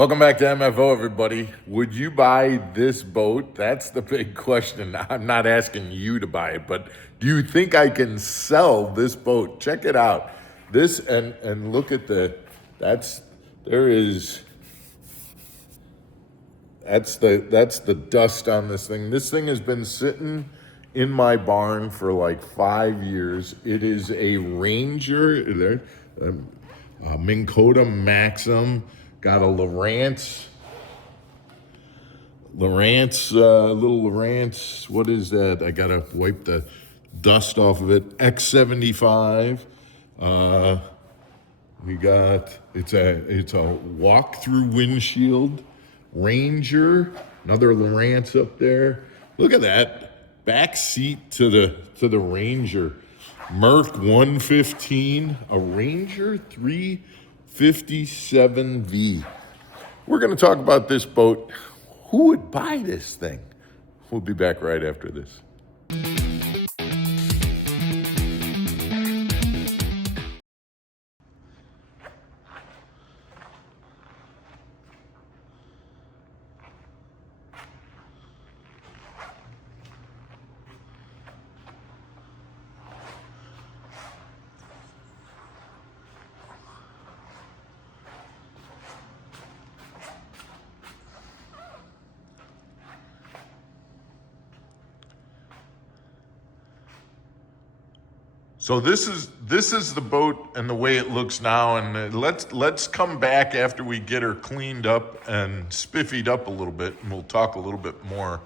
Welcome back to MFO, everybody. Would you buy this boat? That's the big question. I'm not asking you to buy it, but do you think I can sell this boat? Check it out. This and look at that's the dust on this thing. This thing has been sitting in my barn for like 5 years. It is a Ranger, a Minn Kota Maxim. Got a Lowrance, little Lowrance. What is that? I gotta wipe the dust off of it. X75. We got it's a walk-through windshield. Ranger, another Lowrance up there. Look at that back seat to the Ranger. Merc 115, a Ranger 357V. We're going to talk about this boat. Who would buy this thing? We'll be back right after this. So this is the boat and the way it looks now, and let's come back after we get her cleaned up and spiffied up a little bit, and we'll talk a little bit more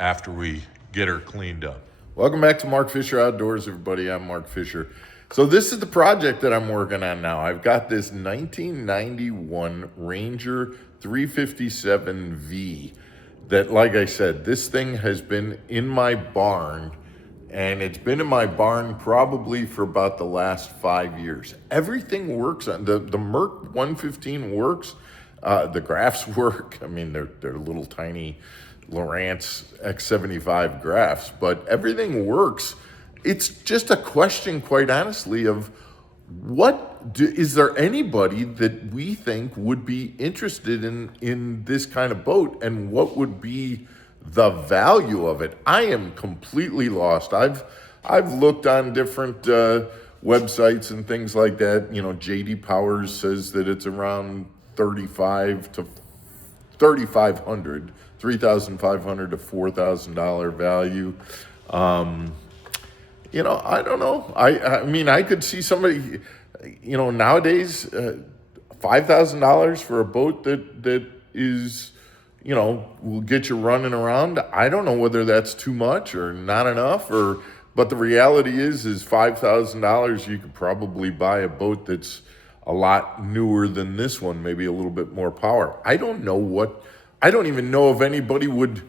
after we get her cleaned up. Welcome back to Mark Fisher Outdoors, everybody. I'm Mark Fisher. So this is the project that I'm working on now. I've got this 1991 Ranger 357V that, like I said, this thing has been in my barn. And it's been in my barn probably for about the last 5 years. Everything works. The Merc 115 works. The graphs work. I mean, they're little tiny Lowrance X75 graphs, but everything works. It's just a question, quite honestly, of is there anybody that we think would be interested in this kind of boat, and what would be the value of it? I am completely lost. I've looked on different websites and things like that. You know, JD Powers says that it's around $3,500 to $4,000 $4,000 value. You know, I don't know. I mean, I could see somebody, you know, nowadays, $5,000 for a boat that is, you know, will get you running around. I don't know whether that's too much or not enough, but the reality is $5,000, you could probably buy a boat that's a lot newer than this one, maybe a little bit more power. I don't even know if anybody would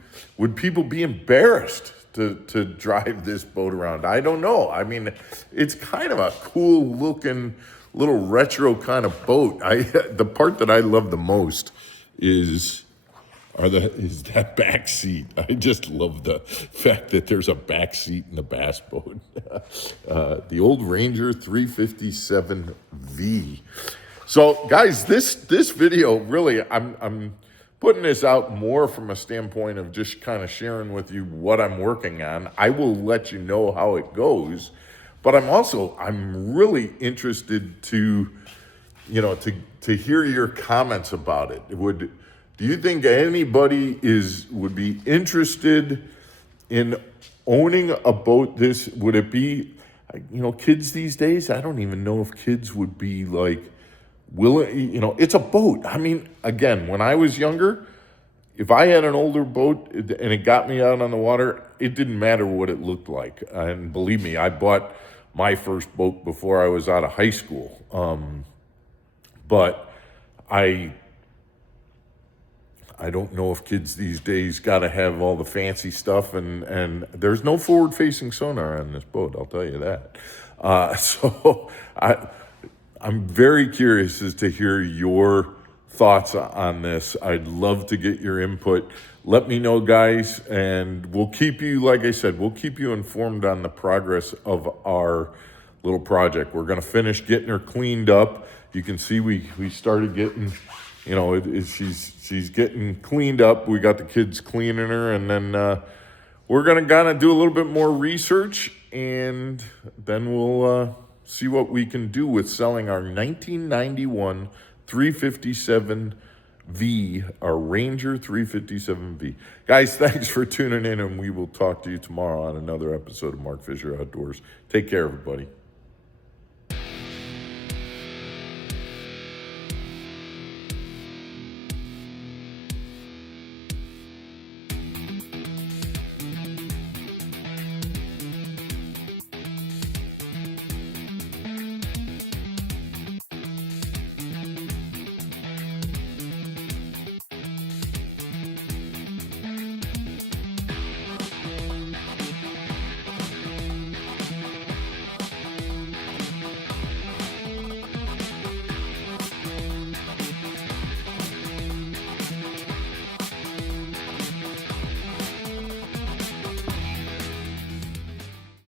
people be embarrassed to drive this boat around. I don't know. I mean, it's kind of a cool looking little retro kind of boat. The part that I love the most is that back seat. I just love the fact that there's a back seat in the bass boat. The old Ranger 357V. So guys, this video really, I'm putting this out more from a standpoint of just kind of sharing with you what I'm working on. I will let you know how it goes, but I'm really interested to hear your comments about it. Do you think anybody would be interested in owning a boat this? Would it be, you know, kids these days? I don't even know if kids would be like willing, you know, it's a boat. I mean, again, when I was younger, if I had an older boat and it got me out on the water, it didn't matter what it looked like. And believe me, I bought my first boat before I was out of high school. But I don't know if kids these days got to have all the fancy stuff, and there's no forward-facing sonar on this boat, I'll tell you that. So I'm very curious as to hear your thoughts on this. I'd love to get your input. Let me know, guys, and we'll keep you, like I said, we'll keep you informed on the progress of our little project. We're going to finish getting her cleaned up. you can see we started getting, she's getting cleaned up. We got the kids cleaning her, and then we're going to kind of do a little bit more research, and then we'll see what we can do with selling our 1991 357V, our Ranger 357V. Guys, thanks for tuning in, and we will talk to you tomorrow on another episode of Mark Fisher Outdoors. Take care, everybody.